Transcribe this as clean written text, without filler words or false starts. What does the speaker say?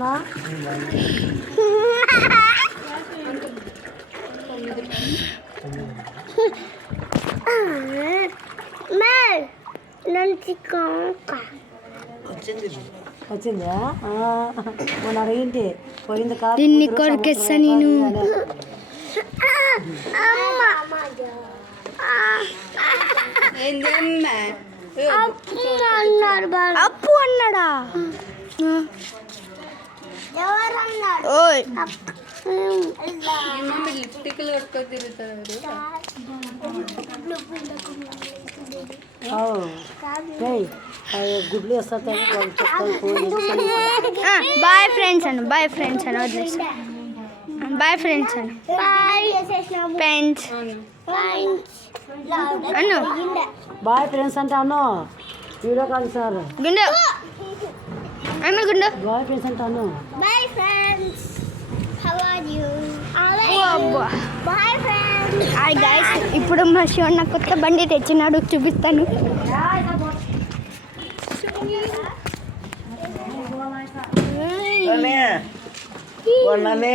నా వచ్చిందా మొన్న అడిగింటి పోయింది కాదు దీన్ని కొరికేస్తా నేను. అప్పు అన్నాడా? ఓయ్ లిప్టిక్లు కొట్టుకొని తిరుగుతుంది. గుడ్లు వేస్తా బాయ్ ఫ్రెండ్స్ అను, బాయ్ ఫ్రెండ్స్ అని వదిలేసి బాయ్ ఫ్రెండ్స్ అని ఫ్రెండ్స్ అను బాయ్ ఫ్రెండ్స్ అంటే అను వీడియో కాల్ సార్ గుండు అన్న గుండు బాయ్ ఫ్రెండ్స్ అంటే అను Bye friends. How are you? Bye hi guys, ఇప్పుడు మా శివన్న కొత్త బండి తెచ్చినాడు, చూపిస్తాను. Nè, còn là nè.